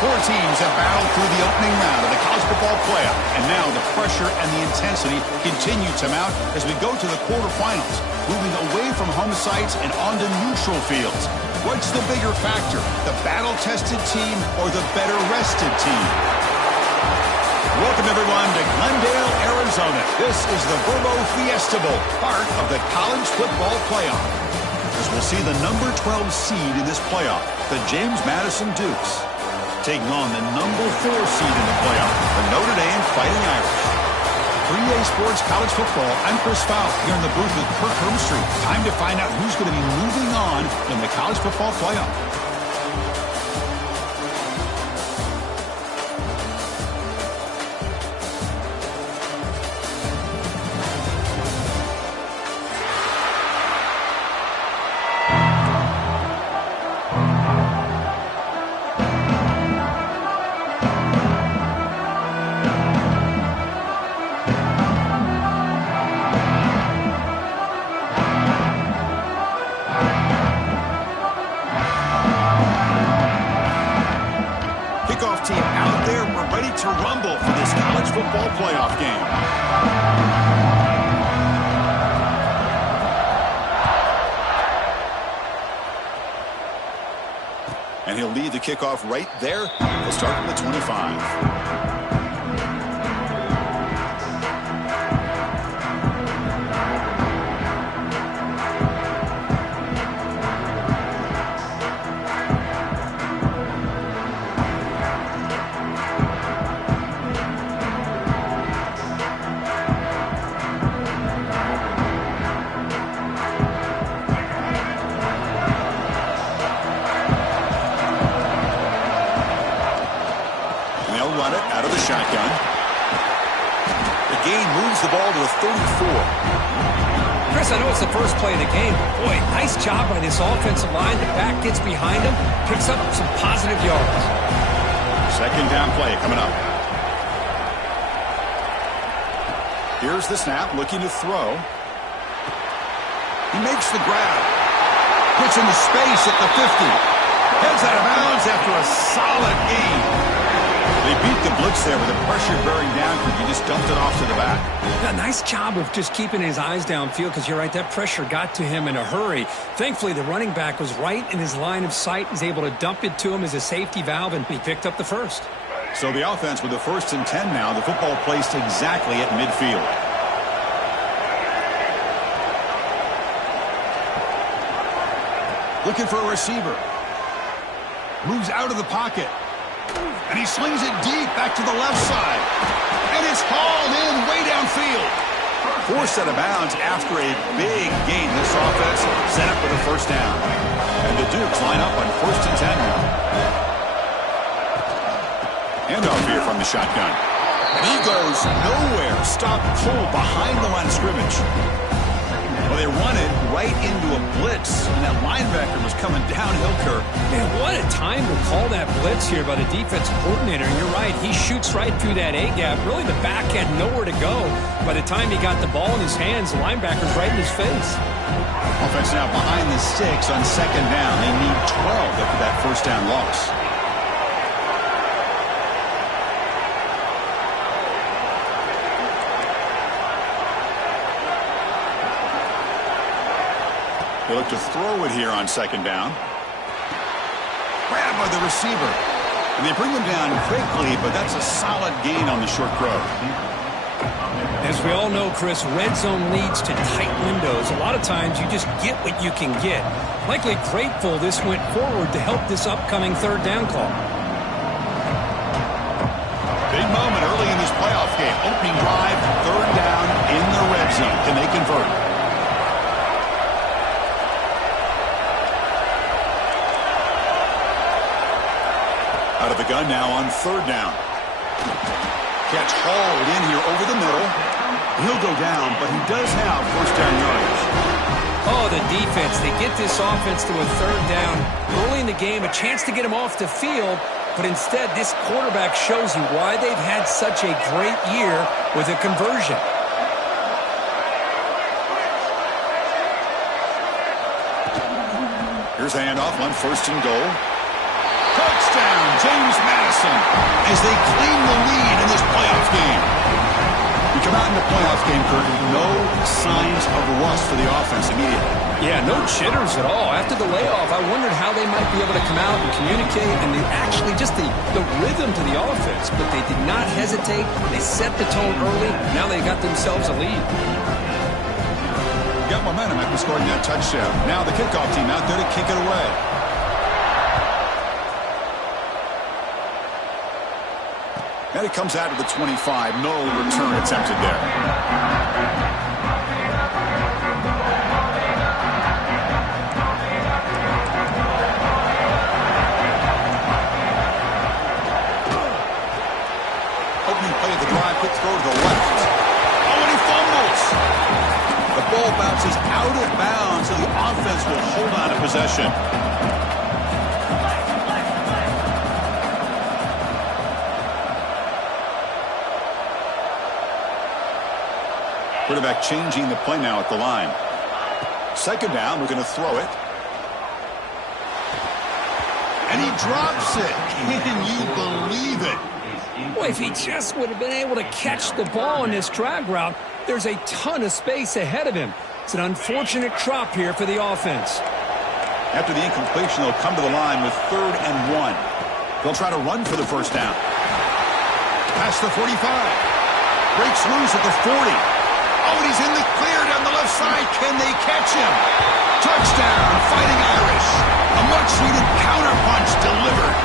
Four teams have battled through the opening round of the college football playoff, and now the pressure and the intensity continue to mount as we go to the quarterfinals, moving away from home sites and onto neutral fields. What's the bigger factor, the battle-tested team or the better-rested team? Welcome, everyone, to Glendale, Arizona. This is the Verbo Fiesta Bowl, part of the college football playoff. As we'll see the number 12 seed in this playoff, the James Madison Dukes, taking on the number 4 seed in the playoff, the Notre Dame Fighting Irish. For EA Sports College Football, I'm Chris Fowle here in the booth with Kirk Hermstreet. Time to find out who's going to be moving on in the college football playoff. To rumble for this college football playoff game. And he'll lead the kickoff right there. He'll start from the 25. Out of the shotgun. The gain moves the ball to the 34. Chris, I know it's the first play of the game, but boy, nice job by this offensive line. The back gets behind him, picks up some positive yards. Second down play coming up. Here's the snap, looking to throw. He makes the grab. Puts into space at the 50. Heads out of bounds after a solid gain. They beat the blitz there with the pressure bearing down because he just dumped it off to the back. Yeah, nice job of just keeping his eyes downfield because you're right, that pressure got to him in a hurry. Thankfully, the running back was right in his line of sight. He's able to dump it to him as a safety valve, and he picked up the first. So the offense with the 1st and 10 now, the football placed exactly at midfield. Looking for a receiver. Moves out of the pocket. And he slings it deep back to the left side. And it's hauled in way downfield. Forced out of bounds after a big gain. This offense set up for the first down. And the Dukes line up on 1st and 10 now. Handoff here from the shotgun. And he goes nowhere. Stop pull behind the line of scrimmage. Well, they run it right into a blitz, and that linebacker was coming downhill, Kirk. Man, what a time to call that blitz here by the defensive coordinator. And you're right, he shoots right through that A-gap. Really, the back had nowhere to go. By the time he got the ball in his hands, the linebacker's right in his face. Offense now behind the 6 on 2nd down. They need 12 after that first down loss. They look to throw it here on 2nd down. Grabbed by the receiver. And they bring him down quickly, but that's a solid gain on the short throw. As we all know, Chris, red zone leads to tight windows. A lot of times you just get what you can get. Likely grateful this went forward to help this upcoming 3rd down call. Big moment early in this playoff game. Opening drive, 3rd down in the red zone. Can they convert? Out of the gun now on 3rd down. Catch hauled in here over the middle. He'll go down, but he does have 1st down yardage. Oh, the defense. They get this offense to a 3rd down early in the game, a chance to get him off the field, but instead this quarterback shows you why they've had such a great year with a conversion. Here's a handoff on 1st and goal. Caught Touchdown, James Madison, as they claim the lead in this playoff game. We come out in the playoff game, Kurt, no signs of rust for the offense immediately. Yeah, no jitters at all. After the layoff, I wondered how they might be able to come out and communicate and actually just the rhythm to the offense. But they did not hesitate. They set the tone early. Now they got themselves a lead. Got momentum after scoring that touchdown. Now the kickoff team out there to kick it away. And it comes out of the 25. No return attempted there. Opening play of the drive, quick throw to the left. Oh, and he fumbles. The ball bounces out of bounds, so the offense will hold on to possession. Quarterback changing the play now at the line. Second down, we're going to throw it. And he drops it. Can you believe it? Boy, if he just would have been able to catch the ball in this drag route, there's a ton of space ahead of him. It's an unfortunate drop here for the offense. After the incompletion, they'll come to the line with 3rd and 1. They'll try to run for the first down. Past the 45. Breaks loose at the 40. Oh, and he's in the clear down the left side. Can they catch him? Touchdown, Fighting Irish. A much-needed counterpunch delivered.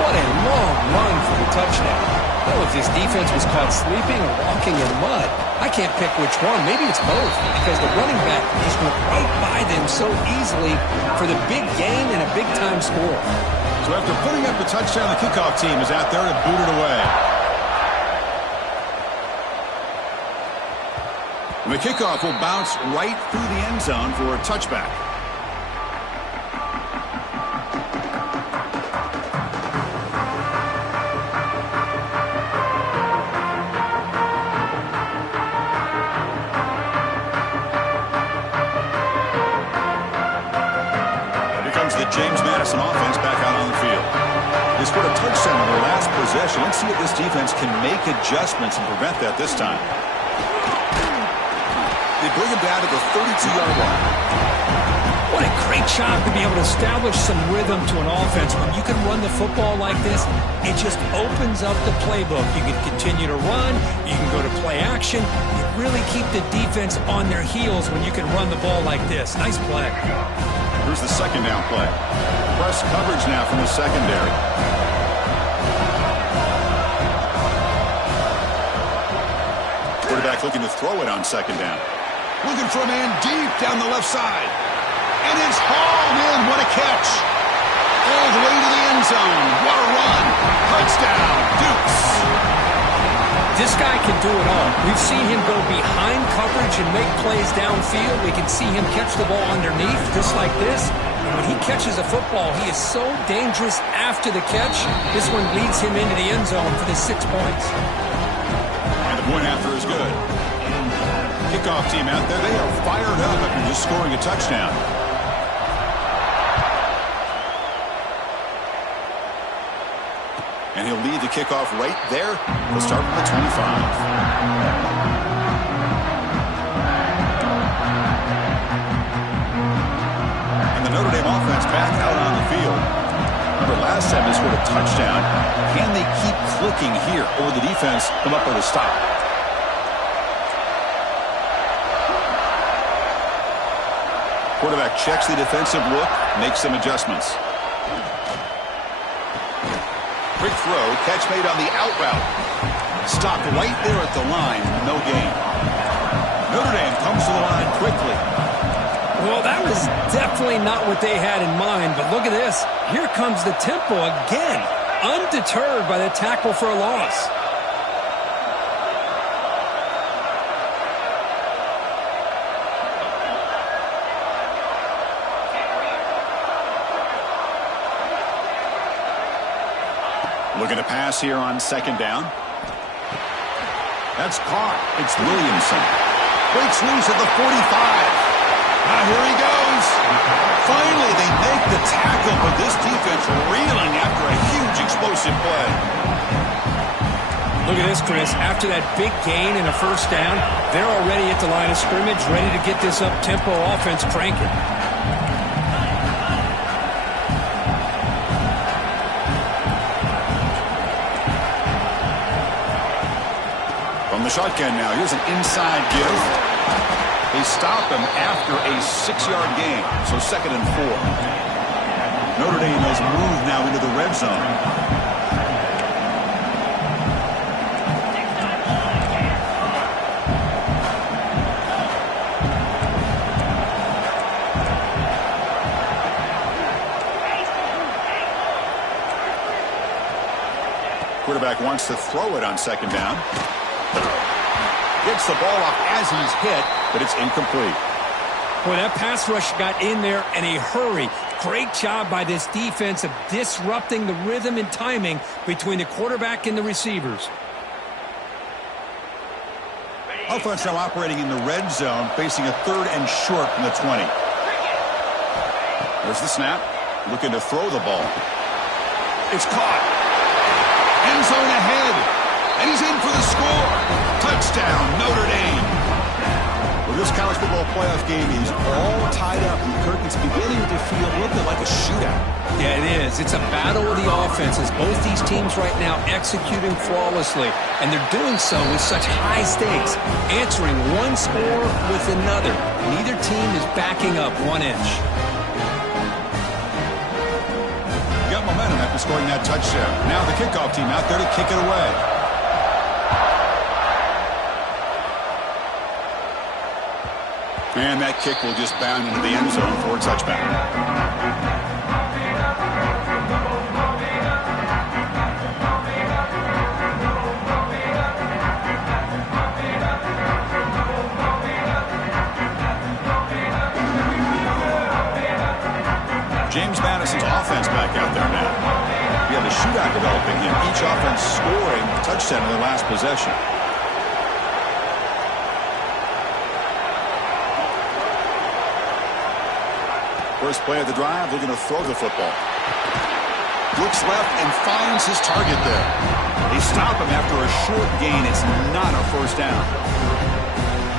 What a long run for the touchdown. I don't know if this defense was caught sleeping or walking in mud. I can't pick which one. Maybe it's both, because the running back just went right by them so easily for the big gain and a big-time score. So after putting up the touchdown, the kickoff team is out there to boot it away. And the kickoff will bounce right through the end zone for a touchback. James Madison offense back out on the field. They scored a touchdown on their last possession. Let's see if this defense can make adjustments and prevent that this time. They bring him down to the 32-yard line. What a great job to be able to establish some rhythm to an offense. When you can run the football like this, it just opens up the playbook. You can continue to run. You can go to play action. You really keep the defense on their heels when you can run the ball like this. Nice play. Here's the second down play. Press coverage now from the secondary. Quarterback looking to throw it on second down. Looking for a man deep down the left side. And it's hauled in. What a catch. All the way to the end zone. What a run. Touchdown, Dukes. This guy can do it all. We've seen him go behind coverage and make plays downfield. We can see him catch the ball underneath just like this. And when he catches a football, he is so dangerous after the catch. This one leads him into the end zone for the 6 points. And the point after is good. Kickoff team out there, they are fired up after just scoring a touchdown. And he'll lead the kickoff right there. He'll start from the 25. And the Notre Dame offense back out on the field. Remember, last time they scored a touchdown. Can they keep clicking here, or the defense come up with a stop? Quarterback checks the defensive look, makes some adjustments. Quick throw, catch made on the out route. Stopped right there at the line, no gain. Notre Dame comes to the line quickly. Well, that was definitely not what they had in mind, but look at this. Here comes the tempo again, undeterred by the tackle for a loss. Looking to pass here on second down. That's caught. It's Williamson. Breaks loose at the 45. Now here he goes. Finally, they make the tackle, but this defense reeling Look at this, Chris. After that big gain and a first down, they're already at the line of scrimmage, ready to get this up-tempo offense cranking. From the shotgun now, here's an inside give. They stop him after a 6-yard gain, so 2nd and 4. Notre Dame has moved now into the red zone. Quarterback wants to throw it on 2nd down. Gets the ball off as he's hit, but it's incomplete. Boy, that pass rush got in there in a hurry. Great job by this defense of disrupting the rhythm and timing between the quarterback and the receivers. Offense now operating in the red zone, facing a 3rd and short from the 20. There's the snap. Looking to throw the ball. It's caught. End zone ahead, and he's in for the score. Touchdown, Notre Dame. Well, this college football playoff game is all tied up, and Kirk, it's beginning to feel a little bit like a shootout. Yeah, it is. It's a battle of the offenses. Both these teams right now executing flawlessly, and they're doing so with such high stakes, answering one score with another. Neither team is backing up 1 inch. Got momentum after scoring that touchdown. Now the kickoff team out there to kick it away. And that kick will just bound into the end zone for a touchback. James Madison's offense back out there now. We have a shootout developing here. Each offense scoring a touchdown in their last possession. First play of the drive, looking to throw the football. Looks left and finds his target there. They stop him after a short gain. It's not a first down.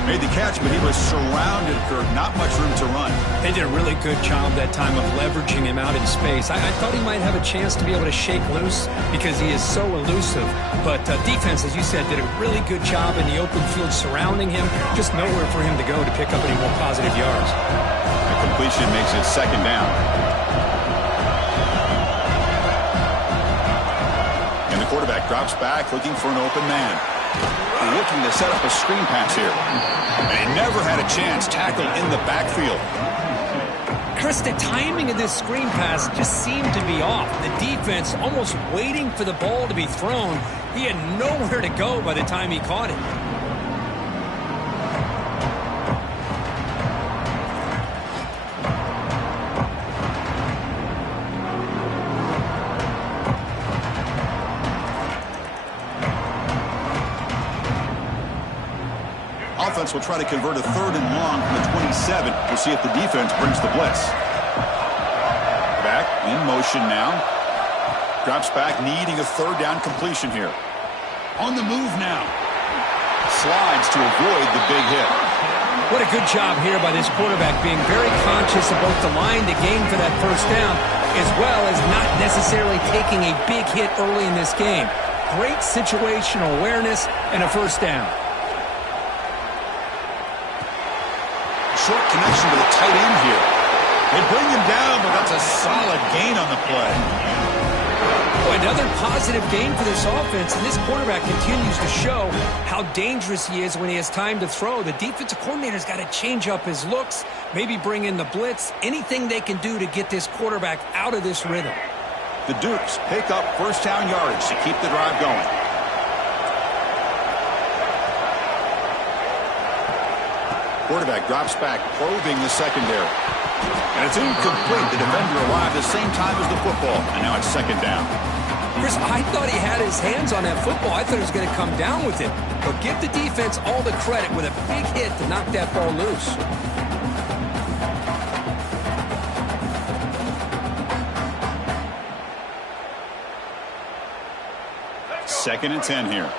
Made the catch, but he was surrounded, Kirk. Not much room to run. They did a really good job that time of leveraging him out in space. I thought he might have a chance to be able to shake loose because he is so elusive. But defense, as you said, did a really good job in the open field surrounding him. Just nowhere for him to go to pick up any more positive yards. The completion makes it 2nd down. And the quarterback drops back looking for an open man. Looking to set up a screen pass here. And he never had a chance. Tackle in the backfield. Chris, the timing of this screen pass just seemed to be off. The defense almost waiting for the ball to be thrown. He had nowhere to go by the time he caught it. Offense will try to convert a 3rd and long from the 27. We'll see if the defense brings the blitz. Back in motion now. Drops back, needing a 3rd down completion here. On the move now. Slides to avoid the big hit. What a good job here by this quarterback, being very conscious of both the line to gain for that first down, as well as not necessarily taking a big hit early in this game. Great situational awareness and a first down. Short connection to the tight end here. They bring him down, but that's a solid gain on the play. Boy, another positive gain for this offense, and this quarterback continues to show how dangerous he is when he has time to throw. The defensive coordinator's got to change up his looks, maybe bring in the blitz, anything they can do to get this quarterback out of this rhythm. The Dukes pick up first down yardage to keep the drive going. Quarterback drops back, probing the secondary. And it's incomplete. The defender arrived the same time as the football. And now it's 2nd down. Chris, I thought he had his hands on that football. I thought he was going to come down with it. But give the defense all the credit with a big hit to knock that ball loose. 2nd and 10 here.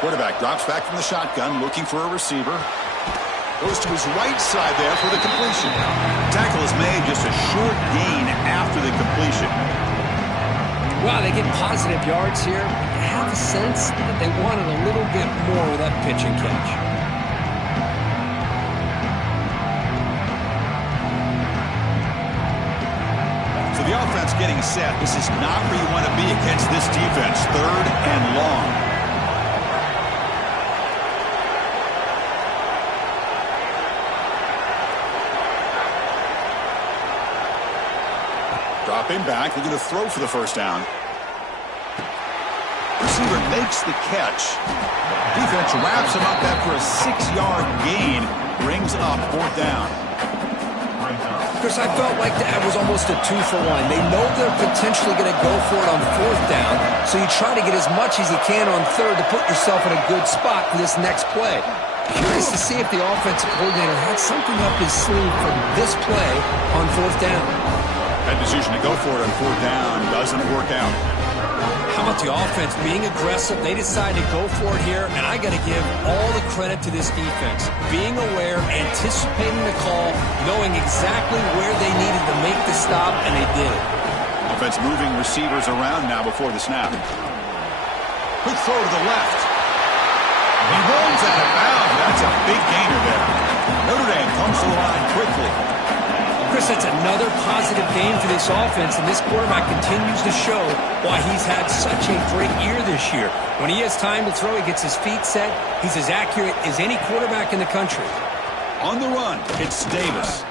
Quarterback drops back from the shotgun, looking for a receiver. Goes to his right side there for the completion. Tackle is made, just a short gain after the completion. Wow, they get positive yards here. I have a sense that they wanted a little bit more with that pitch and catch. So the offense getting set. This is not where you want to be against this defense. 3rd and long. Dropping back, they're going to throw for the first down. Receiver makes the catch. Defense wraps him up after a 6-yard gain. Brings up 4th down. Chris, I felt like that was almost a 2-for-1. They know they're potentially going to go for it on 4th down, so you try to get as much as you can on 3rd to put yourself in a good spot for this next play. Curious to see if the offensive coordinator had something up his sleeve for this play on 4th down. That decision to go for it on 4th down doesn't work out. How about the offense being aggressive? They decide to go for it here, and I got to give all the credit to this defense. Being aware, anticipating the call, knowing exactly where they needed to make the stop, and they did it. Offense moving receivers around now before the snap. Quick throw to the left. He rolls out of bounds. That's a big gainer there. Notre Dame comes to the line quickly. Chris, that's another positive game for this offense, and this quarterback continues to show why he's had such a great year this year. When he has time to throw, he gets his feet set. He's as accurate as any quarterback in the country. On the run, it's Davis.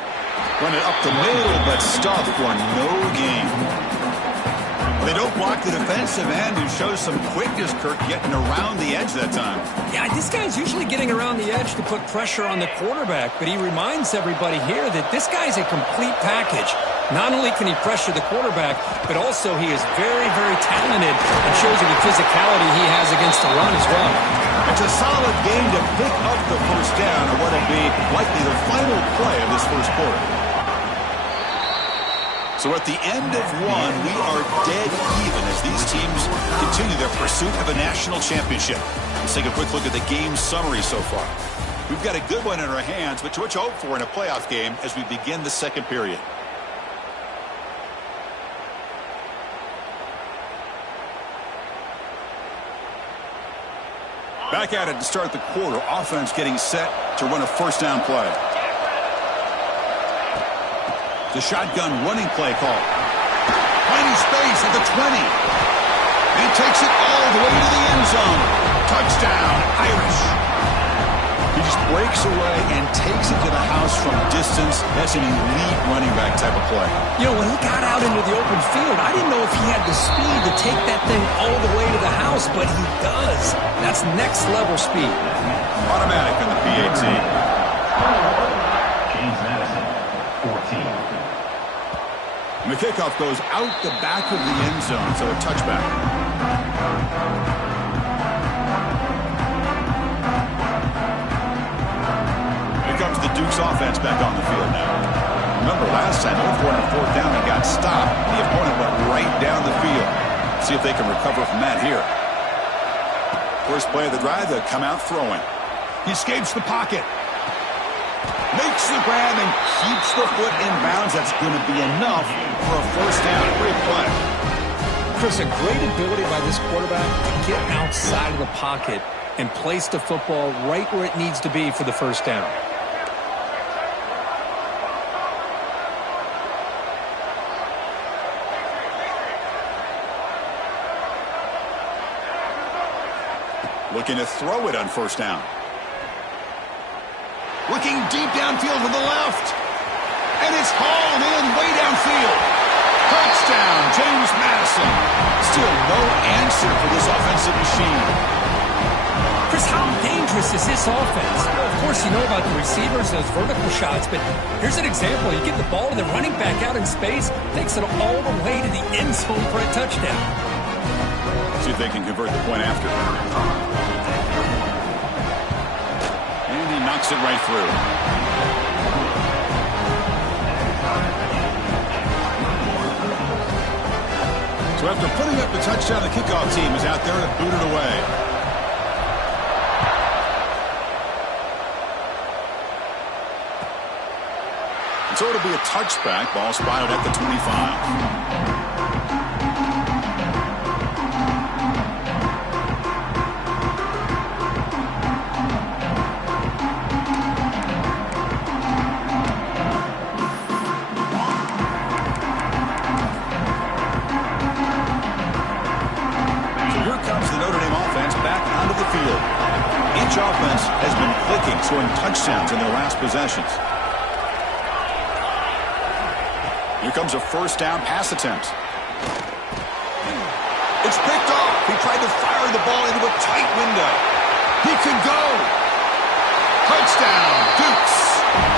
Running up the middle, but stuffed for no gain. They don't block the defensive end, who shows some quickness, Kirk, getting around the edge that time. Yeah, this guy's usually getting around the edge to put pressure on the quarterback, but he reminds everybody here that this guy's a complete package. Not only can he pressure the quarterback, but also he is very, very talented and shows you the physicality he has against the run as well. It's a solid game to pick up the first down on what will be likely the final play of this first quarter. So at the end of one, we are dead even as these teams continue their pursuit of a national championship. Let's take a quick look at the game summary so far. We've got a good one in our hands, but what you hope for in a playoff game as we begin the second period. Back at it to start the quarter. Offense getting set to run a first down play. The shotgun running play call. Finding space at the 20. And he takes it all the way to the end zone. Touchdown, Irish. He just breaks away and takes it to the house from distance. That's an elite running back type of play. You know, when he got out into the open field, I didn't know if he had the speed to take that thing all the way to the house, but he does. That's next level speed. Automatic on the PAT. And the kickoff goes out the back of the end zone, so a touchback. Here comes the Duke's offense back on the field now. Remember, last time, they were on 4th down and got stopped. The opponent went right down the field. See if they can recover from that here. First play of the drive, they'll come out throwing. He escapes the pocket. Makes the grab and keeps the foot in bounds. That's going to be enough for a first down. Great play. Chris, a great ability by this quarterback to get outside of the pocket and place the football right where it needs to be for the first down. Looking to throw it on first down. Looking deep downfield to the left. And it's hauled in way downfield. Touchdown, James Madison. Still no answer for this offensive machine. Chris, how dangerous is this offense? Well, of course, you know about the receivers, those vertical shots, but here's an example. You get the ball to the running back out in space, takes it all the way to the end zone for a touchdown. See if they can convert the point after. And he knocks it right through. So after putting up the touchdown, the kickoff team is out there to boot it away. so it'll be a touchback. Ball spotted at the 25. Each offense has been clicking, scoring touchdowns in their last possessions. Here comes a first down pass attempt. It's picked off. He tried to fire the ball into a tight window. He could go. Touchdown, Dukes.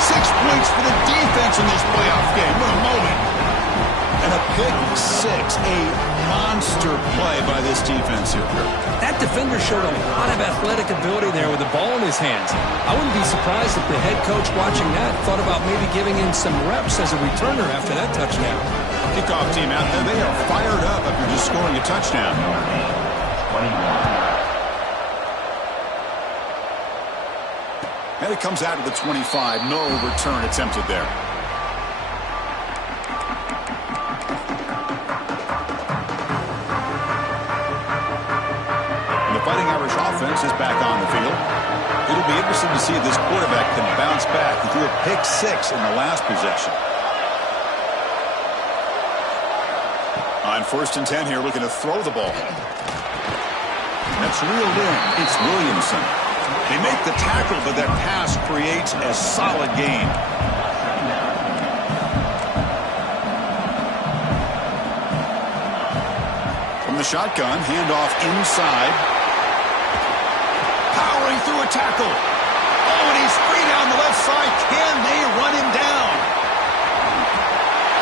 6 points for the defense in this playoff game. What a moment. And a pick six, a monster play by this defense here. That defender showed a lot of athletic ability there with the ball in his hands. I wouldn't be surprised if the head coach watching that thought about maybe giving him some reps as a returner after that touchdown. Kickoff team out there, they are fired up after just scoring a touchdown. And it comes out of the 25. No return attempted there. Fighting Irish offense is back on the field. It'll be interesting to see if this quarterback can bounce back. He threw a pick six in the last possession. On 1st and 10 here, looking to throw the ball. That's reeled in. It's Williamson. They make the tackle, but that pass creates a solid gain. From the shotgun, handoff inside. Powering through a tackle. Oh, and he's free down the left side. Can they run him down?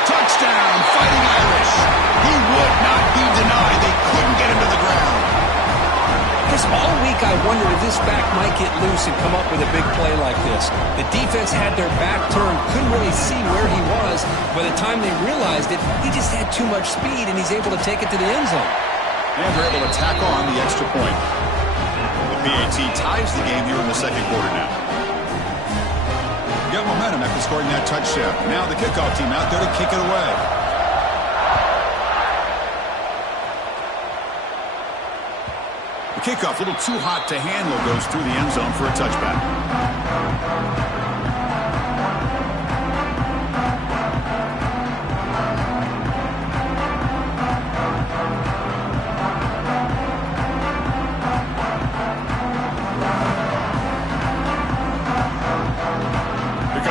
Touchdown, Fighting Irish. He would not be denied. They couldn't get him to the ground. Because all week I wondered if this back might get loose and come up with a big play like this. The defense had their back turned, couldn't really see where he was. By the time they realized it, he just had too much speed, and he's able to take it to the end zone. And they're able to tackle on the extra point. PAT ties the game here in the second quarter now. Got momentum after scoring that touchdown. Now the kickoff team out there to kick it away. The kickoff, a little too hot to handle, goes through the end zone for a touchback.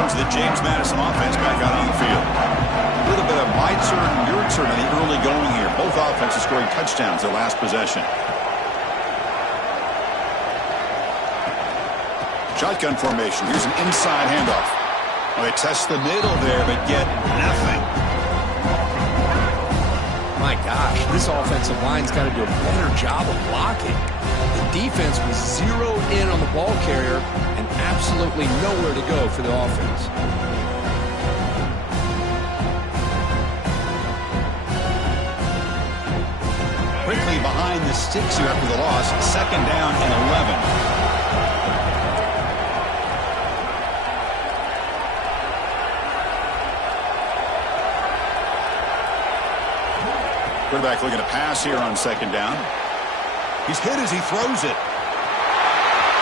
The James Madison offense back out on the field. A little bit of my turn, your turn in the early going here. Both offenses scoring touchdowns their last possession. Shotgun formation. Here's an inside handoff. Well, they test the middle there, but get nothing. My gosh, this offensive line's got to do a better job of blocking. The defense was zeroed in on the ball carrier and absolutely nowhere to go for the offense. Quickly behind the sticks here after the loss. 2nd down and 11. Quarterback looking to pass here on 2nd down. He's hit as he throws it.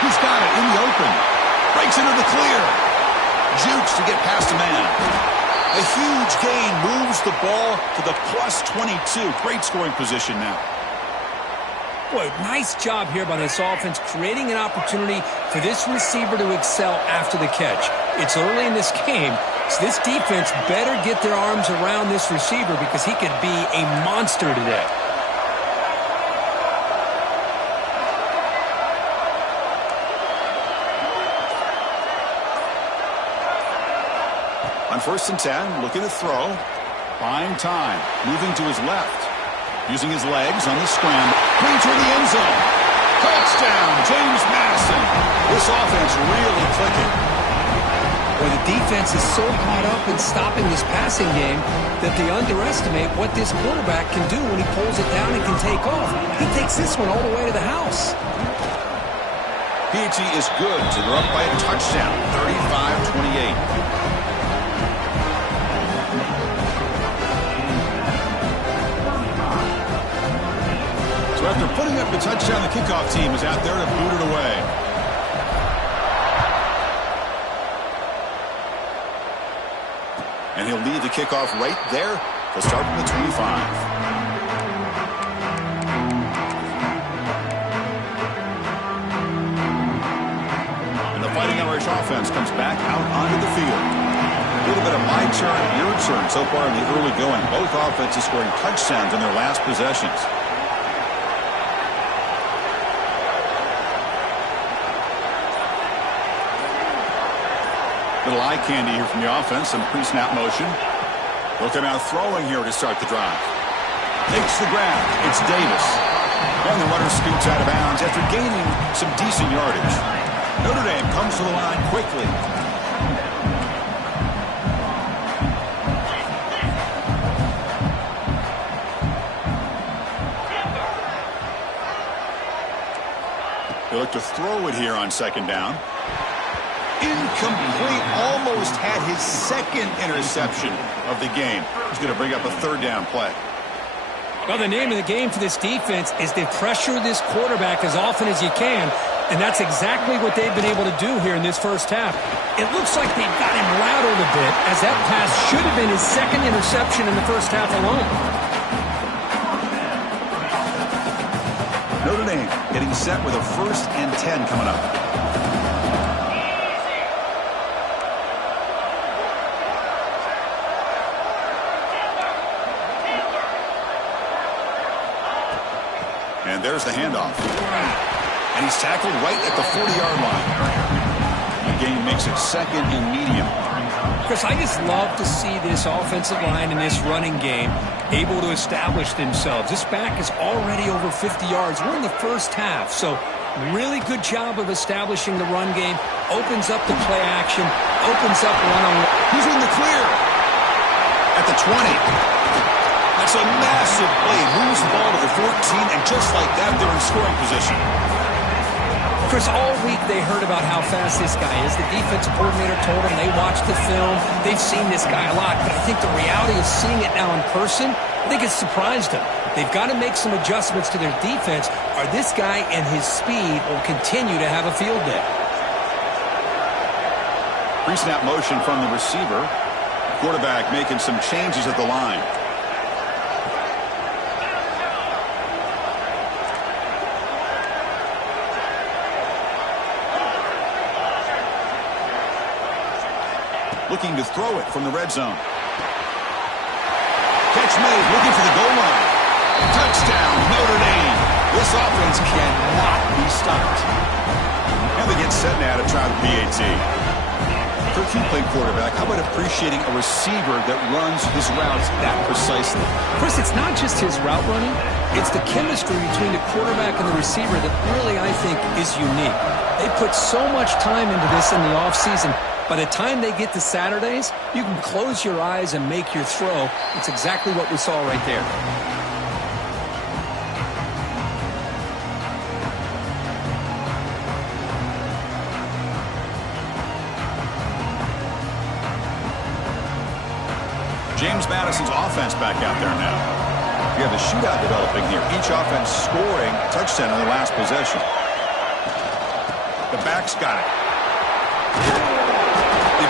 He's got it in the open. Breaks into the clear. Jukes to get past a man. A huge gain moves the ball to the plus 22. Great scoring position now. Boy, nice job here by this offense, creating an opportunity for this receiver to excel after the catch. It's early in this game, so this defense better get their arms around this receiver because he could be a monster today. On 1st and 10, looking to throw. Buying time. Moving to his left. Using his legs on the scramble. Clean through the end zone. Touchdown, James Madison. This offense really clicking. Well, the defense is so caught up in stopping this passing game that they underestimate what this quarterback can do when he pulls it down and can take off. He takes this one all the way to the house. PAT is good, so they're up by a touchdown, 35-28. So after putting up the touchdown, the kickoff team is out there to boot it away. And he'll lead the kickoff right there. He'll start from the 25. Fighting Irish offense comes back out onto the field. A little bit of my turn, your turn so far in the early going. Both offenses scoring touchdowns in their last possessions. Little eye candy here from the offense, some pre-snap motion. They'll come out throwing here to start the drive. Takes the grab. It's Davis. And the runner scoots out of bounds after gaining some decent yardage. Notre Dame comes to the line quickly. They look to throw it here on second down. Incomplete. Almost had his second interception of the game. He's going to bring up a third down play. Well, the name of the game for this defense is to pressure this quarterback as often as you can. And that's exactly what they've been able to do here in this first half. It looks like they've got him rattled a bit, as that pass should have been his second interception in the first half alone. Notre Dame getting set with a 1st and 10 coming up. And there's the handoff. And he's tackled right at the 40-yard line. The game makes it 2nd and medium. Chris, I just love to see this offensive line in this running game able to establish themselves. This back is already over 50 yards. We're in the first half, so really good job of establishing the run game. Opens up the play action, opens up one-on-one. He's in the clear at the 20. That's a massive play. Moves the ball to the 14, and just like that, they're in scoring position. Chris, all week they heard about how fast this guy is. The defensive coordinator told them they watched the film. They've seen this guy a lot, but I think the reality of seeing it now in person, I think it's surprised them. They've got to make some adjustments to their defense, or this guy and his speed will continue to have a field day. Pre-snap motion from the receiver. Quarterback making some changes at the line. Looking to throw it from the red zone. Catch made, looking for the goal line. Touchdown, Notre Dame. This offense cannot be stopped. And they get set now to try the PAT. For a few-play quarterback, how about appreciating a receiver that runs his routes that precisely? Chris, it's not just his route running. It's the chemistry between the quarterback and the receiver that really, I think, is unique. They put so much time into this in the offseason. By the time they get to Saturdays, you can close your eyes and make your throw. It's exactly what we saw right there. James Madison's offense back out there now. We have a shootout developing here. Each offense scoring a touchdown in the last possession. The back's got it.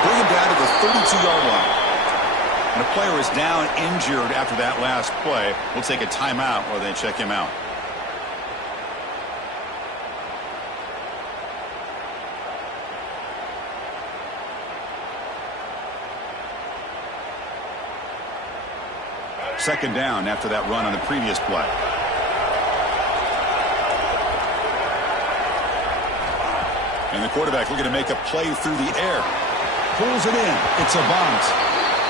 Bring him down to the 32-yard line. And a player is down injured after that last play. We'll take a timeout while they check him out. Second down after that run on the previous play. And the quarterback looking to make a play through the air. Pulls it in. It's a bounce.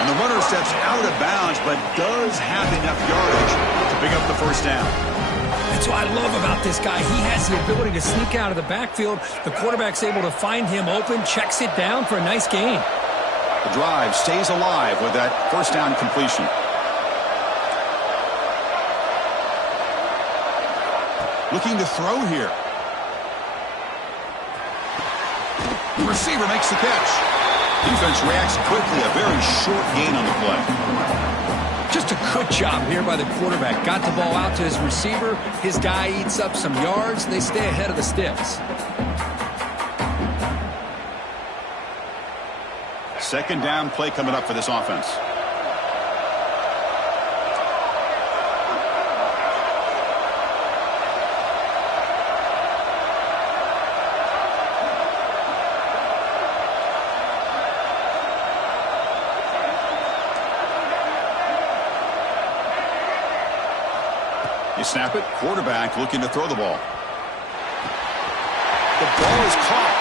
And the runner steps out of bounds, but does have enough yardage to pick up the first down. That's what I love about this guy. He has the ability to sneak out of the backfield. The quarterback's able to find him open, checks it down for a nice gain. The drive stays alive with that first down completion. Looking to throw here. The receiver makes the catch. Defense reacts quickly. A very short gain on the play. Just a good job here by the quarterback. Got the ball out to his receiver. His guy eats up some yards. They stay ahead of the sticks. Second down play coming up for this offense. You snap it, quarterback looking to throw the ball. The ball is caught.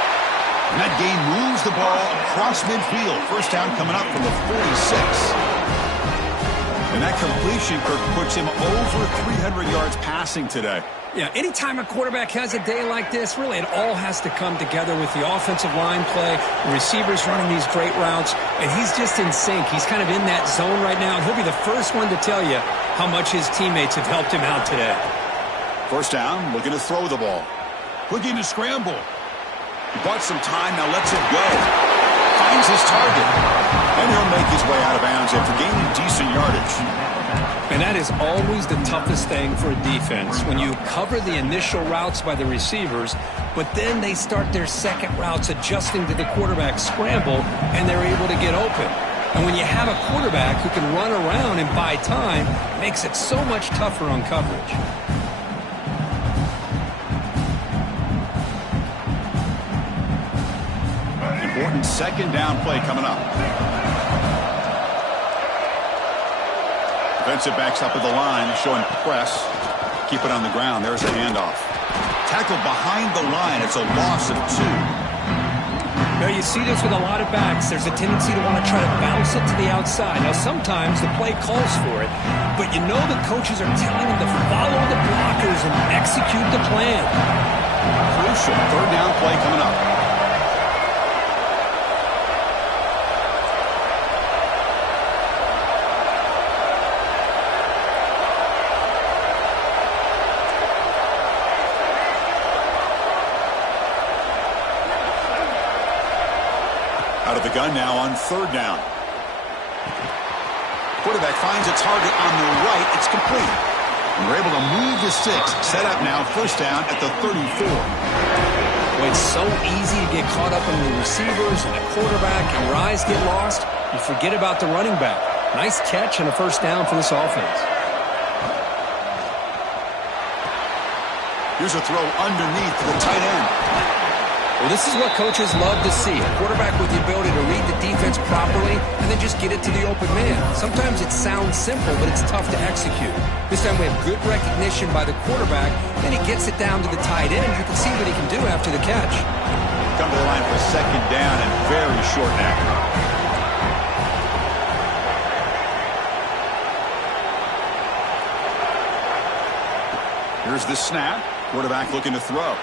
And that gain moves the ball across midfield. First down coming up from the 46. And that completion, Kirk, puts him over 300 yards passing today. Yeah, anytime a quarterback has a day like this, really it all has to come together with the offensive line play, the receivers running these great routes, and he's just in sync. He's kind of in that zone right now, and he'll be the first one to tell you how much his teammates have helped him out today. First down, looking to throw the ball. Looking to scramble. He bought some time, now lets it go. Finds his target. And he'll make his way out of bounds after gaining decent yardage. And that is always the toughest thing for a defense, when you cover the initial routes by the receivers, but then they start their second routes adjusting to the quarterback scramble, and they're able to get open. And when you have a quarterback who can run around and buy time, it makes it so much tougher on coverage. Important second down play coming up. Defensive backs up at the line, showing press. Keep it on the ground. There's a handoff. Tackled behind the line. It's a loss of 2. Now, you see this with a lot of backs. There's a tendency to want to try to bounce it to the outside. Now, sometimes the play calls for it, but you know the coaches are telling them to follow the blockers and execute the plan. Crucial third down play coming up. Out of the gun now on third down. Quarterback finds a target on the right. It's complete. And we're able to move the sticks. Set up now, first down at the 34. Well, it's so easy to get caught up in the receivers and the quarterback, and your eyes get lost. You forget about the running back. Nice catch and a first down for this offense. Here's a throw underneath to the tight end. Well, this is what coaches love to see. A quarterback with the ability to read the defense properly and then just get it to the open man. Sometimes it sounds simple, but it's tough to execute. This time we have good recognition by the quarterback, then he gets it down to the tight end. You can see what he can do after the catch. Come to the line for second down and very short now. Here's the snap. Quarterback looking to throw.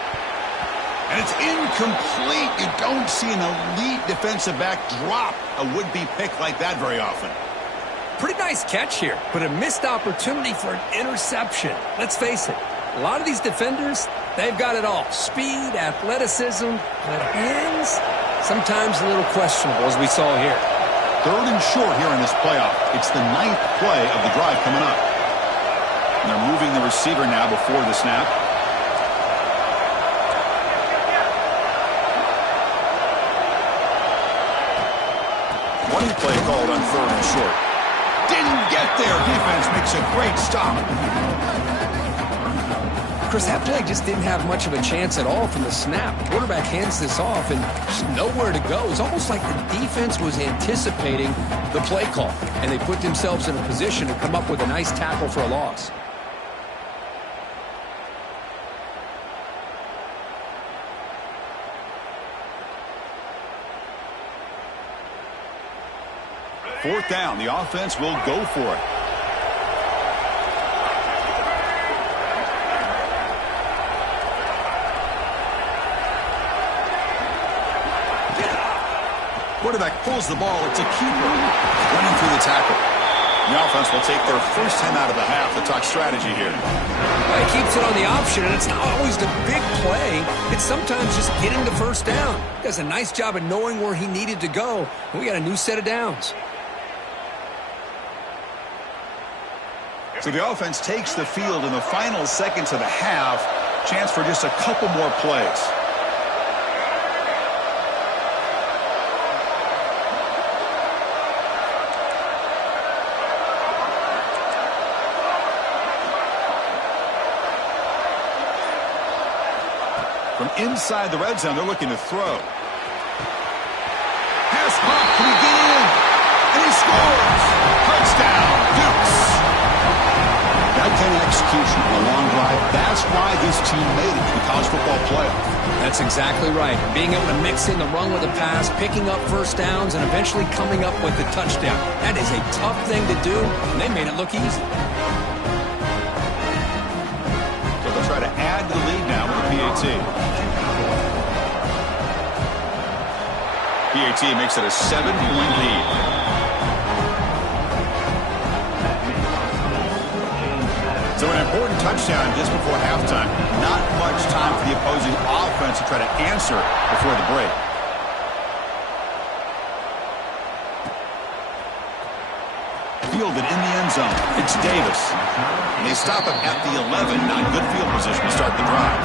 And it's incomplete. You don't see an elite defensive back drop a would-be pick like that very often. Pretty nice catch here, but a missed opportunity for an interception. Let's face it, a lot of these defenders, they've got it all. Speed, athleticism, but hands, sometimes a little questionable, as we saw here. Third and short here in this playoff. It's the 9th play of the drive coming up. And they're moving the receiver now before the snap. Running play called on third and short. Didn't get there. Defense makes a great stop. Chris, that play just didn't have much of a chance at all from the snap. The quarterback hands this off and just nowhere to go. It's almost like the defense was anticipating the play call, and they put themselves in a position to come up with a nice tackle for a loss. Fourth down. The offense will go for it. Quarterback pulls the ball. It's a keeper. Running through the tackle. The offense will take their first 10 out of the half to talk strategy here. Well, he keeps it on the option, and it's not always the big play. It's sometimes just getting the first down. He does a nice job of knowing where he needed to go. And we got a new set of downs. So the offense takes the field in the final seconds of the half. Chance for just a couple more plays. From inside the red zone, they're looking to throw. Pass pump, can he get in? And he scores! Touchdown, Dukes! That kind of execution on a long drive, that's why this team made it to the college football playoff. That's exactly right. Being able to mix in the run with the pass, picking up first downs, and eventually coming up with the touchdown. That is a tough thing to do, and they made it look easy. So they'll try to add to the lead now with the PAT. PAT makes it a 7-point lead. So an important touchdown just before halftime. Not much time for the opposing offense to try to answer before the break. Fielded in the end zone. It's Davis. And they stop him at the 11. Not good field position to start the drive.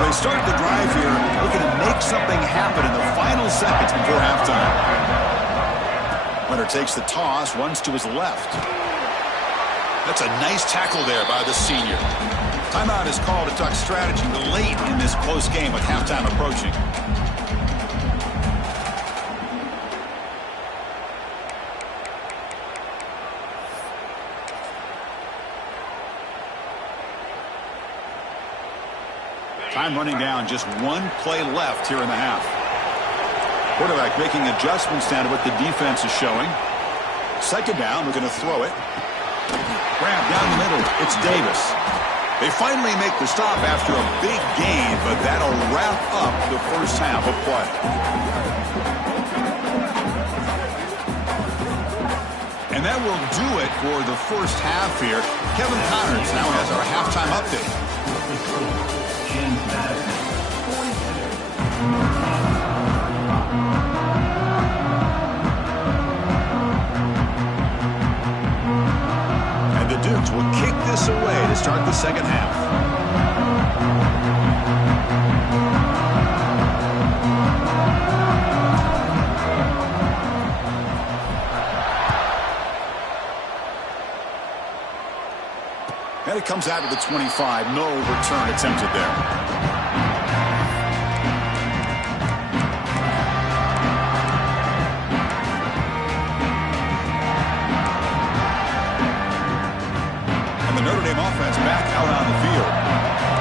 They start the drive here, looking to make something happen in the final seconds before halftime. Notre takes the toss, runs to his left. That's a nice tackle there by the senior. Timeout is called to talk strategy late in this close game with halftime approaching. Time running down, just one play left here in the half. Quarterback making adjustments down to what the defense is showing. Second down, we're going to throw it. Grab down the middle, it's Davis. They finally make the stop after a big gain, but that'll wrap up the first half of play. And that will do it for the first half here. Kevin Connors now has our halftime update. And the Dukes will kick this away to start the second half. And it comes out of the 25. No return attempted there. And the Notre Dame offense back out on the field.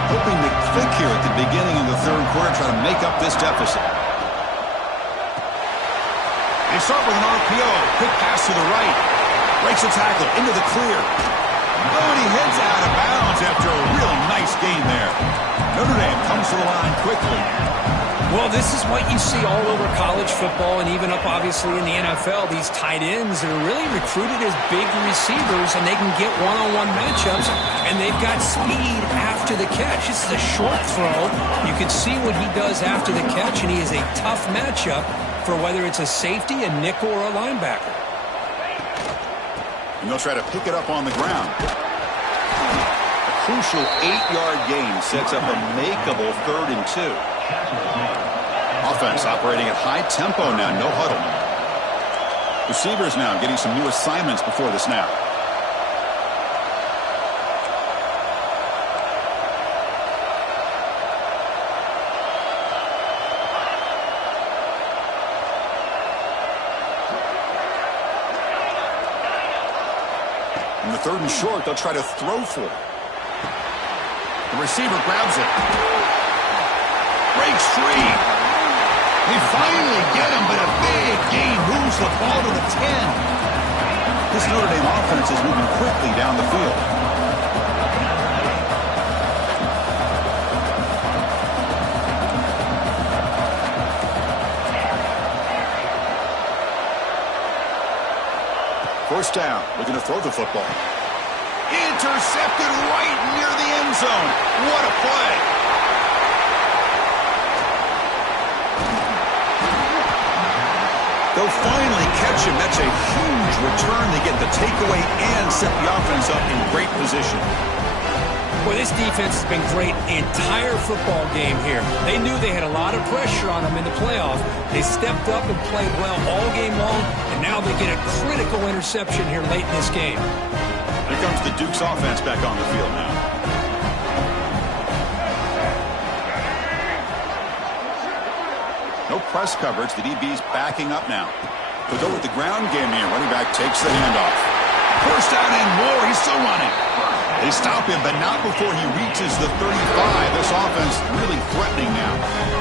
Hoping to click here at the beginning of the third quarter, try to make up this deficit. They start with an RPO. Quick pass to the right. Breaks a tackle into the clear. Oh, and he heads out of bounds after a really nice gain there. Notre Dame comes to the line quickly. Well, this is what you see all over college football and even up, obviously, in the NFL. These tight ends that are really recruited as big receivers, and they can get one-on-one matchups, and they've got speed after the catch. This is a short throw. You can see what he does after the catch, and he is a tough matchup for whether it's a safety, a nickel, or a linebacker. And they'll try to pick it up on the ground. A crucial 8-yard gain sets up a makeable 3rd and 2. Offense operating at high tempo now, no huddle. Receivers now getting some new assignments before the snap. In the 3rd and short, they'll try to throw for it. The receiver grabs it. Breaks free. They finally get him, but a big gain moves the ball to the 10. This Notre Dame offense is moving quickly down the field. First down, looking to throw the football. Intercepted right near the end zone. What a play. will finally catch him. That's a huge return. They get the takeaway and set the offense up in great position. Well, this defense has been great the entire football game here. They knew they had a lot of pressure on them in the playoffs. They stepped up and played well all game long, and now they get a critical interception here late in this game. Here comes the Duke's offense back on the field now. No press coverage. The DB's backing up now. They'll go with the ground game here. Running back takes the handoff. First down and more. He's still running. They stop him, but not before he reaches the 35. This offense really threatening now.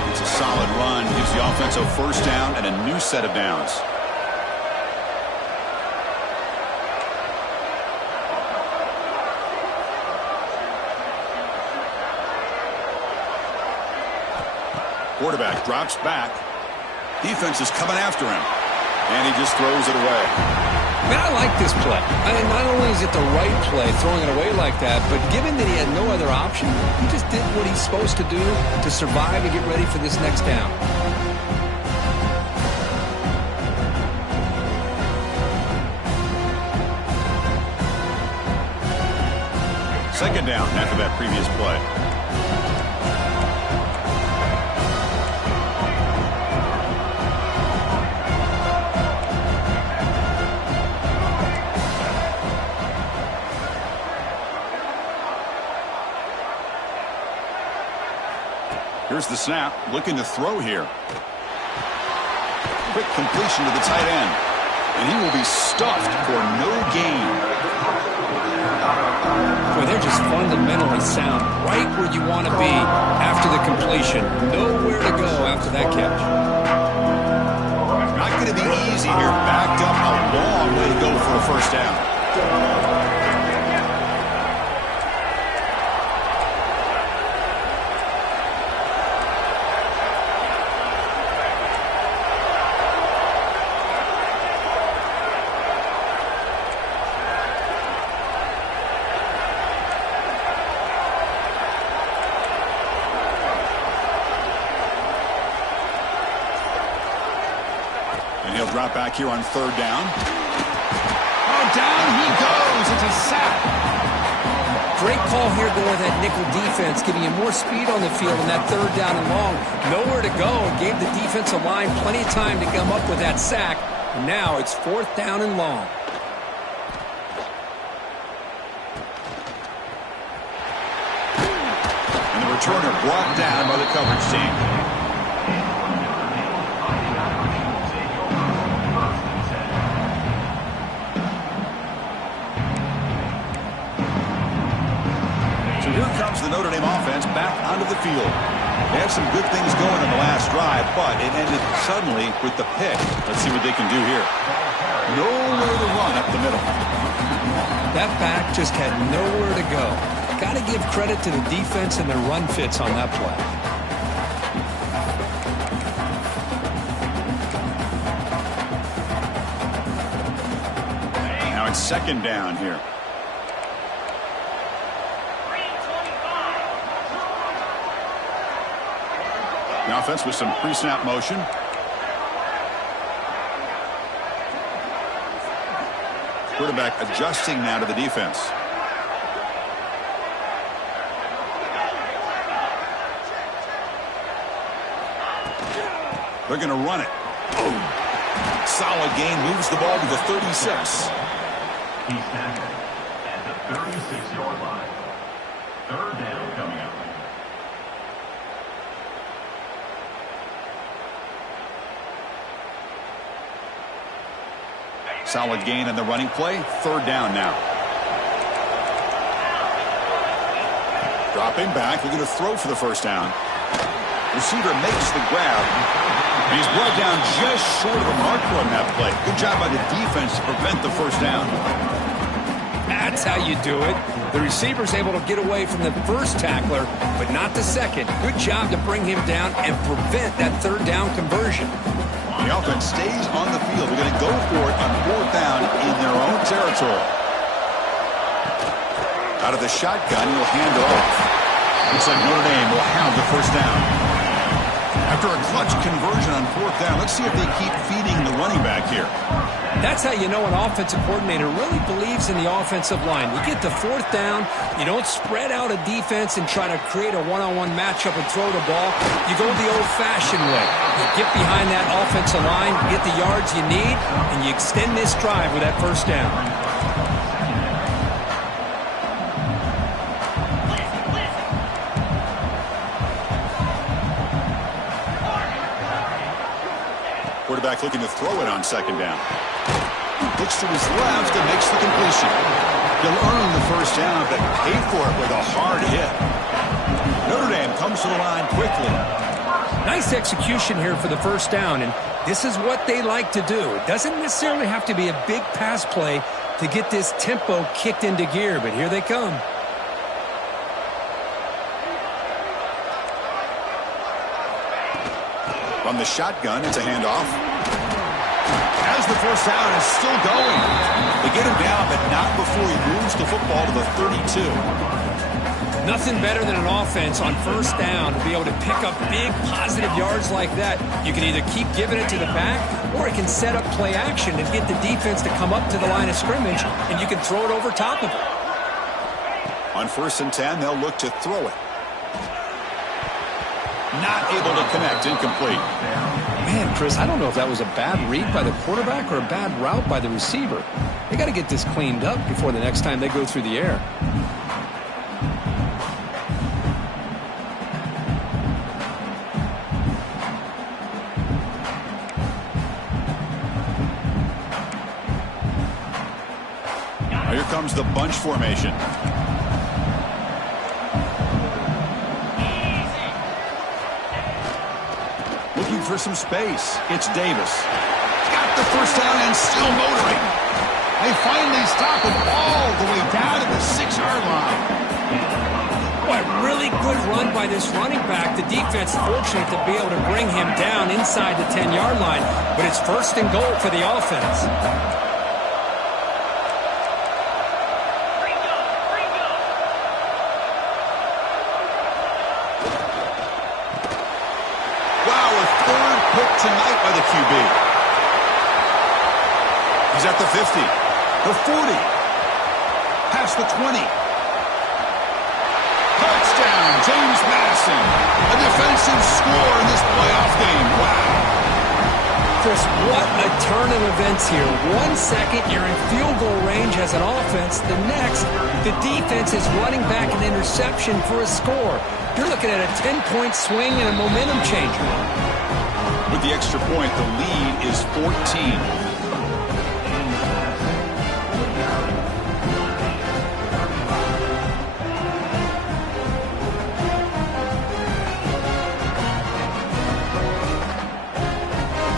It's a solid run. Gives the offense a first down and a new set of downs. Quarterback drops back. Defense is coming after him. And he just throws it away. Man, I like this play. Not only is it the right play, throwing it away like that, but given that he had no other option, he just did what he's supposed to do to survive and get ready for this next down. Second down after that previous play. Here's the snap, looking to throw here. Quick completion to the tight end. And he will be stuffed for no gain. Boy, they're just fundamentally sound right where you want to be after the completion. Nowhere to go after that catch. Not going to be easy here. Backed up a long way to go for a first down. He'll drop back here on third down. Oh, down he goes. It's a sack. Great call here going with that nickel defense, giving you more speed on the field on that third down and long. Nowhere to go. Gave the defensive line plenty of time to come up with that sack. And now it's fourth down and long. And the returner brought down by the coverage team. Here comes the Notre Dame offense back onto the field. They had some good things going in the last drive, but it ended suddenly with the pick. Let's see what they can do here. Nowhere to run up the middle. That back just had nowhere to go. Got to give credit to the defense and their run fits on that play. Now it's second down here. The offense with some pre-snap motion. Quarterback adjusting now to the defense. They're going to run it. Solid gain, moves the ball to the 36. He's tackled at the 36-yard line. Third down coming up. Solid gain on the running play. Third down now. Dropping back. We're going to throw for the first down. Receiver makes the grab. And he's brought down just short of a marker on that play. Good job by the defense to prevent the first down. That's how you do it. The receiver's able to get away from the first tackler, but not the second. Good job to bring him down and prevent that third down conversion. The offense stays on the field. They're going to go for it on fourth down in their own territory. Out of the shotgun, he'll hand it off. Looks like Notre Dame will have the first down. After a clutch conversion on 4th down, let's see if they keep feeding the running back here. That's how you know an offensive coordinator really believes in the offensive line. You get to 4th down, you don't spread out a defense and try to create a one-on-one matchup and throw the ball. You go the old-fashioned way. You get behind that offensive line, you get the yards you need, and you extend this drive with that 1st down. Quarterback looking to throw it on 2nd down. Looks to his left and makes the completion. He'll earn the 1st down, but pay for it with a hard hit. Notre Dame comes to the line quickly. Nice execution here for the 1st down, and this is what they like to do. It doesn't necessarily have to be a big pass play to get this tempo kicked into gear, but here they come. From the shotgun, it's a handoff. As the 1st down is still going. They get him down, but not before he moves the football to the 32. Nothing better than an offense on 1st down to be able to pick up big positive yards like that. You can either keep giving it to the back, or it can set up play action and get the defense to come up to the line of scrimmage, and you can throw it over top of it. On 1st and 10, they'll look to throw it. Not able to connect, incomplete. Man, Chris, I don't know if that was a bad read by the quarterback or a bad route by the receiver. They got to get this cleaned up before the next time they go through the air. Now here comes the bunch formation. For some space. It's Davis. Got the 1st down and still motoring. They finally stop him all the way down to the 6-yard line. Boy, really good run by this running back. The defense fortunate to be able to bring him down inside the 10-yard line, but it's 1st and goal for the offense. Tonight by the QB. He's at the 50, the 40, past the 20. Touchdown, James Madison. A defensive score in this playoff game. Wow. Chris, what a turn of events here. 1 second, you're in field goal range as an offense. The next, the defense is running back an interception for a score. You're looking at a 10-point swing and a momentum changer. With the extra point, the lead is 14.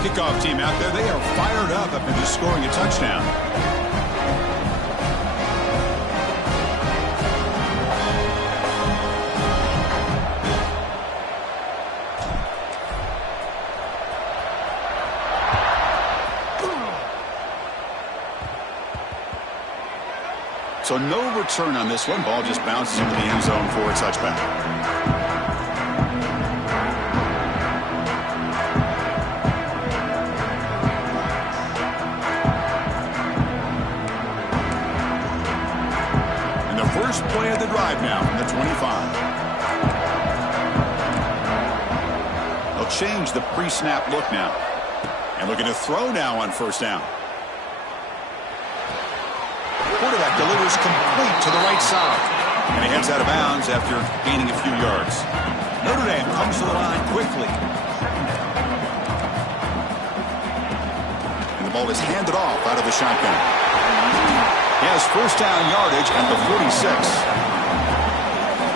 Kickoff team out there, they are fired up after just scoring a touchdown. So no return on this one. Ball just bounces into the end zone for a touchback. And the first play of the drive now from the 25. They'll change the pre-snap look now. And looking to throw now on 1st down. Quarterback delivers complete to the right side. And he heads out of bounds after gaining a few yards. Notre Dame comes to the line quickly. And the ball is handed off out of the shotgun. He has 1st down yardage at the 46.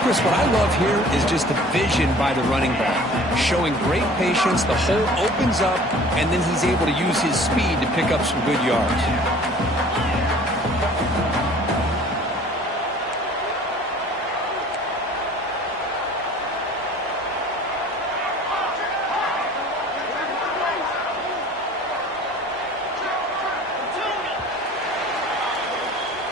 Chris, what I love here is just the vision by the running back. Showing great patience, the hole opens up, and then he's able to use his speed to pick up some good yards.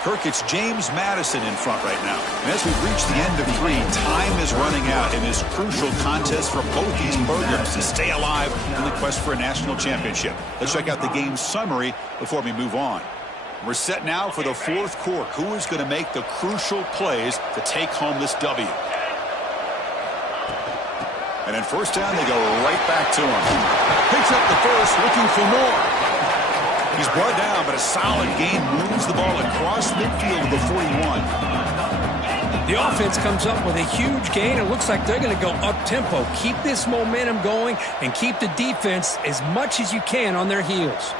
Kirk, it's James Madison in front right now. And as we've reached the end of 3, time is running out in this crucial contest for both these programs to stay alive in the quest for a national championship. Let's check out the game summary before we move on. We're set now for the 4th quarter. Who is going to make the crucial plays to take home this W? And then first down, they go right back to him. Picks up the first, looking for more. He's brought down, but a solid gain moves the ball across midfield to the 41. The offense comes up with a huge gain. It looks like they're going to go up-tempo. Keep this momentum going and keep the defense as much as you can on their heels.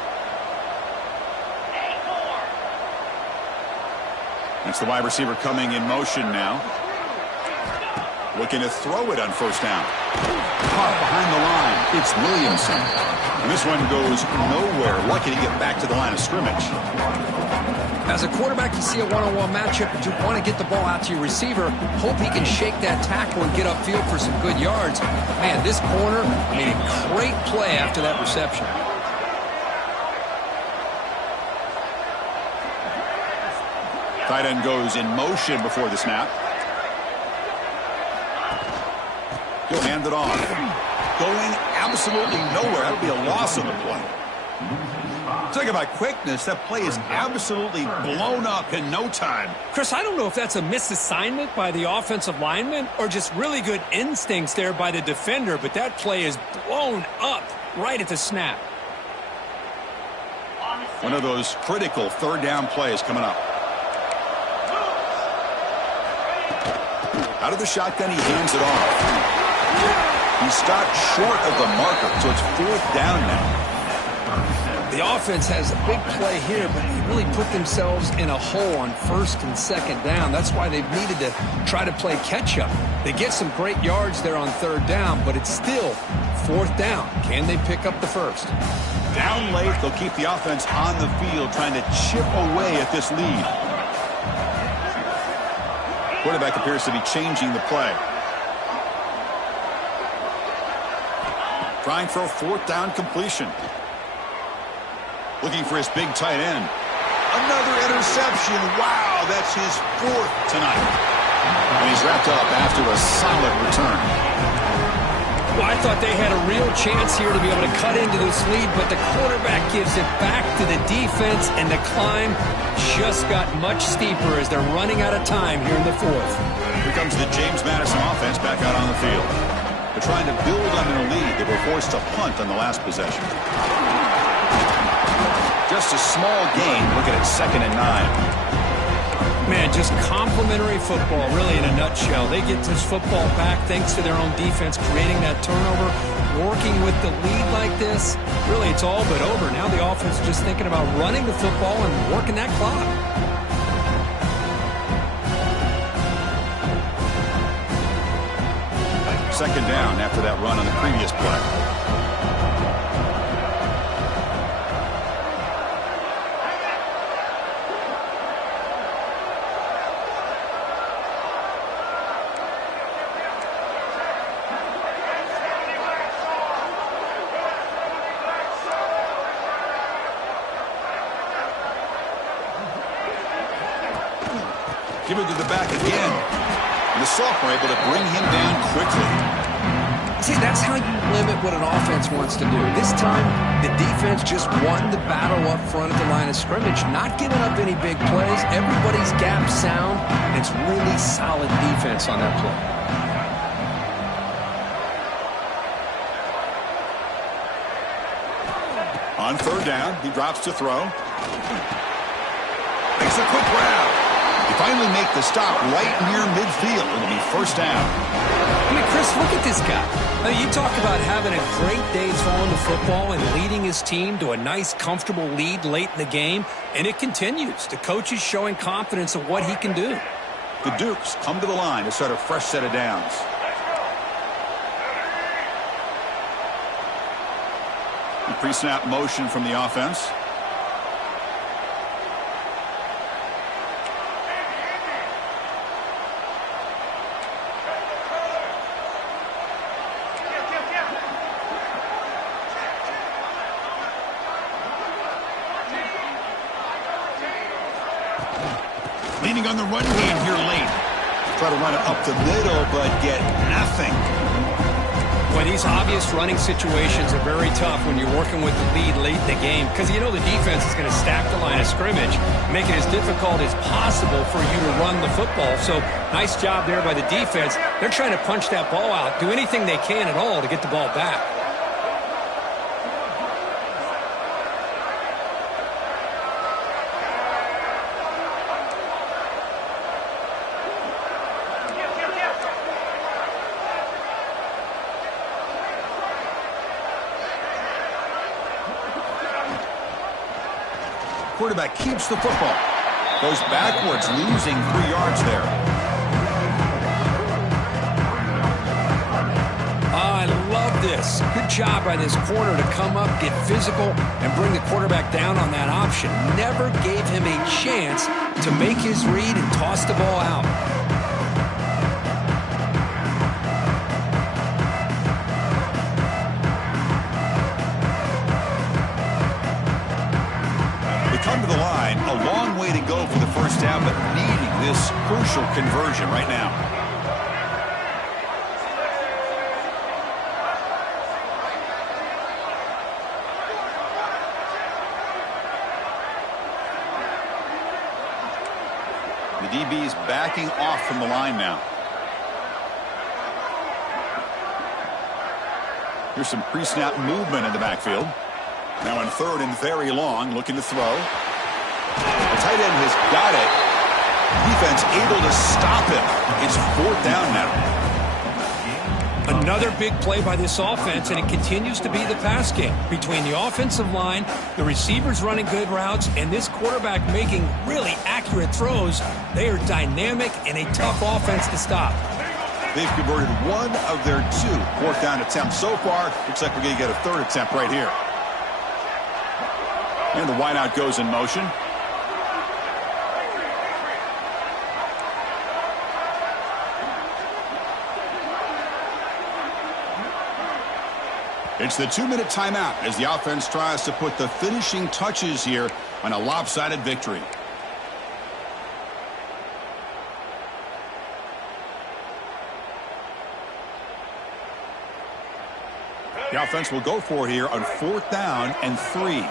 That's the wide receiver coming in motion now. Looking to throw it on first down. Caught behind the line. It's Williamson. And this one goes nowhere. Lucky to get back to the line of scrimmage. As a quarterback, you see a one-on-one matchup, but you want to get the ball out to your receiver. Hope he can shake that tackle and get upfield for some good yards. Man, this corner made a great play after that reception. Tight end goes in motion before the snap. He'll hand it off. Going absolutely nowhere. That'll be a loss on the play. Talking about quickness, that play is absolutely blown up in no time. Chris, I don't know if that's a misassignment by the offensive lineman or just really good instincts there by the defender, but that play is blown up right at the snap. One of those critical third down plays coming up. Out of the shotgun, he hands it off. He stopped short of the marker, so it's 4th down now. The offense has a big play here, but they really put themselves in a hole on 1st and 2nd down. That's why they've needed to try to play catch-up. They get some great yards there on 3rd down, but it's still 4th down. Can they pick up the 1st? Down late, they'll keep the offense on the field, trying to chip away at this lead. Quarterback appears to be changing the play. Trying for a 4th down completion. Looking for his big tight end. Another interception. Wow, that's his 4th tonight. And he's wrapped up after a solid return. Well, I thought they had a real chance here to be able to cut into this lead, but the quarterback gives it back to the defense, and the climb just got much steeper as they're running out of time here in the 4th. Here comes the James Madison offense back out on the field. They're trying to build on their lead. They were forced to punt on the last possession. Just a small gain. Looking at 2nd and 9. Man, just complimentary football, really, in a nutshell. They get this football back thanks to their own defense, creating that turnover, working with the lead like this. Really, it's all but over. Now the offense is just thinking about running the football and working that clock. Second down after that run on the previous play. Give it to the back again. And the sophomore able to bring him down quickly. See, that's how you limit what an offense wants to do. This time, the defense just won the battle up front at the line of scrimmage, not giving up any big plays. Everybody's gap sound, and it's really solid defense on that play. On 3rd down, he drops to throw. Makes a quick grab. They finally make the stop right near midfield. It'll be 1st down. I mean, Chris, look at this guy. I mean, you talk about having a great day throwing the football and leading his team to a nice, comfortable lead late in the game, and it continues. The coach is showing confidence of what he can do. The Dukes come to the line to start a fresh set of downs. Pre-snap motion from the offense. Leaning on the run game here late. Try to run it up the middle, but get nothing. Boy, these obvious running situations are very tough when you're working with the lead late in the game because you know the defense is going to stack the line of scrimmage, make it as difficult as possible for you to run the football. So nice job there by the defense. They're trying to punch that ball out, do anything they can at all to get the ball back. Quarterback keeps the football. Goes backwards, losing 3 yards there. I love this. Good job by this corner to come up, get physical, and bring the quarterback down on that option. Never gave him a chance to make his read and toss the ball out. Come to the line, a long way to go for the first down, but needing this crucial conversion right now. The DB is backing off from the line now. Here's some pre-snap movement in the backfield. Now on 3rd and very long, looking to throw. The tight end has got it. Defense able to stop him. It's 4th down now. Another big play by this offense, and it continues to be the pass game. Between the offensive line, the receivers running good routes, and this quarterback making really accurate throws, they are dynamic and a tough offense to stop. They've converted 1 of their 2 4th down attempts so far. Looks like we're going to get a 3rd attempt right here. And the wideout goes in motion. It's the 2-minute timeout as the offense tries to put the finishing touches here on a lopsided victory. The offense will go for it here on 4th down and 3.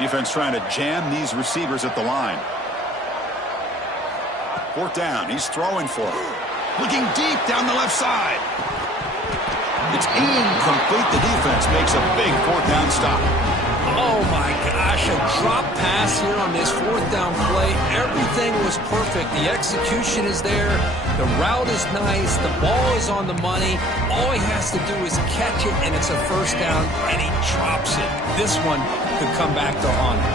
Defense trying to jam these receivers at the line. 4th down. He's throwing for it. Looking deep down the left side. It's incomplete. The defense makes a big 4th down stop. Oh, my gosh. A drop pass here on this 4th down play. Everything was perfect. The execution is there. The route is nice. The ball is on the money. All he has to do is catch it, and it's a 1st down, and he drops it. This one could come back to haunt him.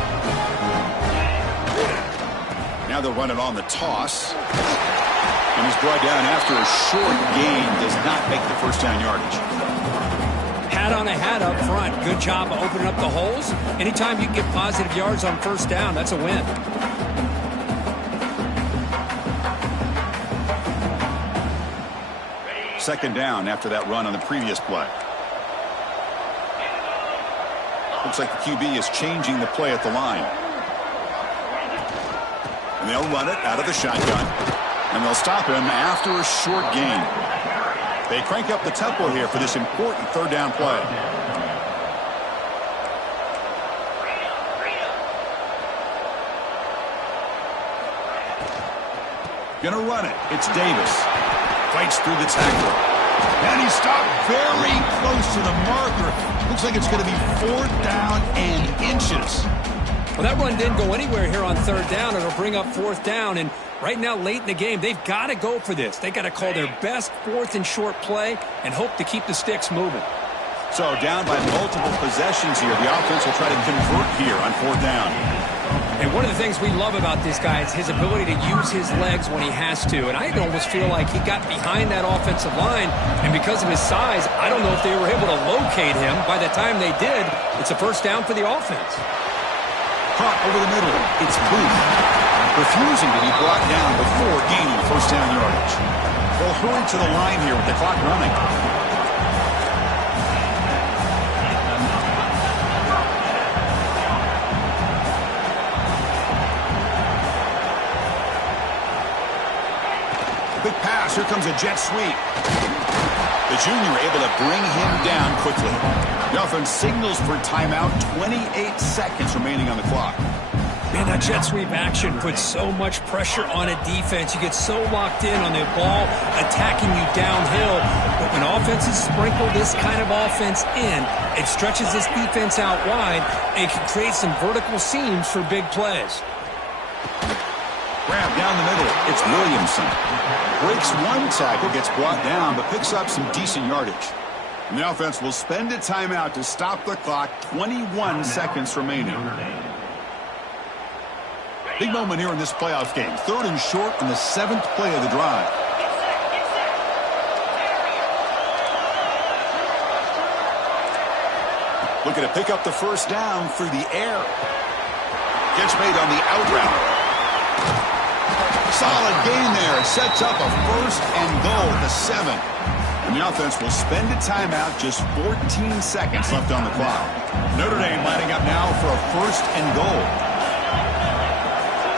Now they'll run it on the toss. And he's brought down after a short gain. Does not make the 1st down yardage. Hat on a hat up front. Good job of opening up the holes. Anytime you can get positive yards on 1st down, that's a win. Second down after that run on the previous play. Looks like the QB is changing the play at the line. And they'll run it out of the shotgun. And they'll stop him after a short gain. They crank up the tempo here for this important 3rd down play. Gonna run it. It's Davis. Fights through the tackle. And he stopped very close to the marker. Looks like it's going to be 4th down and inches. Well, that run didn't go anywhere here on 3rd down. It'll bring up 4th down. And right now, late in the game, they've got to go for this. They've got to call their best 4th and short play and hope to keep the sticks moving. So down by multiple possessions here. The offense will try to convert here on 4th down. And one of the things we love about this guy is his ability to use his legs when he has to. And I almost feel like he got behind that offensive line. And because of his size, I don't know if they were able to locate him. By the time they did, it's a 1st down for the offense. Caught over the middle. It's Booth. Refusing to be brought down before gaining 1st down yardage. They'll hurry to the line here with the clock running. Quick pass. Here comes a jet sweep. The junior able to bring him down quickly. The offense signals for timeout. 28 seconds remaining on the clock. Man, that jet sweep action puts so much pressure on a defense. You get so locked in on the ball attacking you downhill. But when offenses sprinkle this kind of offense in, it stretches this defense out wide and can create some vertical seams for big plays. Grab down the middle. It's Williamson. Breaks one tackle, gets brought down, but picks up some decent yardage. And the offense will spend a timeout to stop the clock. 21 seconds remaining. Big moment here in this playoff game. 3rd and short on the 7th play of the drive. Looking to pick up the first down through the air. Catch made on the out route. Solid gain there. It sets up a 1st and goal at the 7. And the offense will spend a timeout. Just 14 seconds left on the clock. Notre Dame lining up now for a 1st and goal.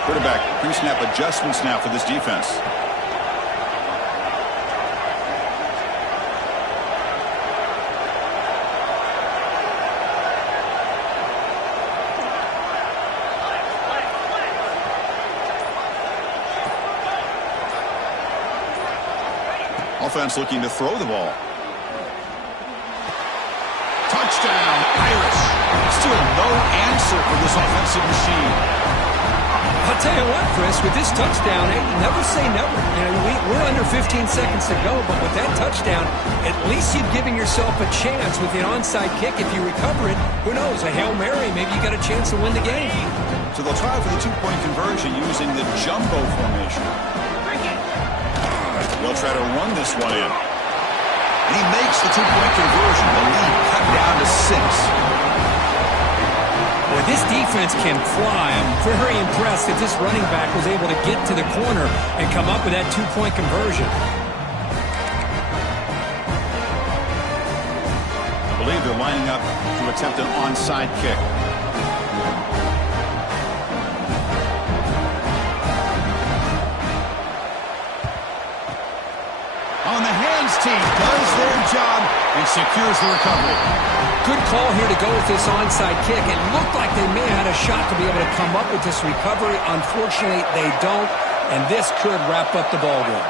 Quarterback pre-snap adjustments now for this defense. Offense looking to throw the ball. Touchdown, Irish. Still no answer for this offensive machine. I'll tell you what, Chris, with this touchdown, hey, never say never. You know, we're under 15 seconds to go, but with that touchdown, at least you've given yourself a chance with an onside kick. If you recover it, who knows, a Hail Mary, maybe you got a chance to win the game. So they'll try for the 2-point conversion using the jumbo formation. They'll try to run this one in. And he makes the 2-point conversion. The lead cut down to 6. Boy, this defense can fly. I'm very impressed that this running back was able to get to the corner and come up with that 2-point conversion. I believe they're lining up to attempt an onside kick. On the hands team does their job and secures the recovery. Good call here to go with this onside kick. It looked like they may have had a shot to be able to come up with this recovery. Unfortunately, they don't, and this could wrap up the ball game.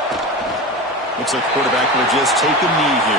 Looks like the quarterback will just take a knee here.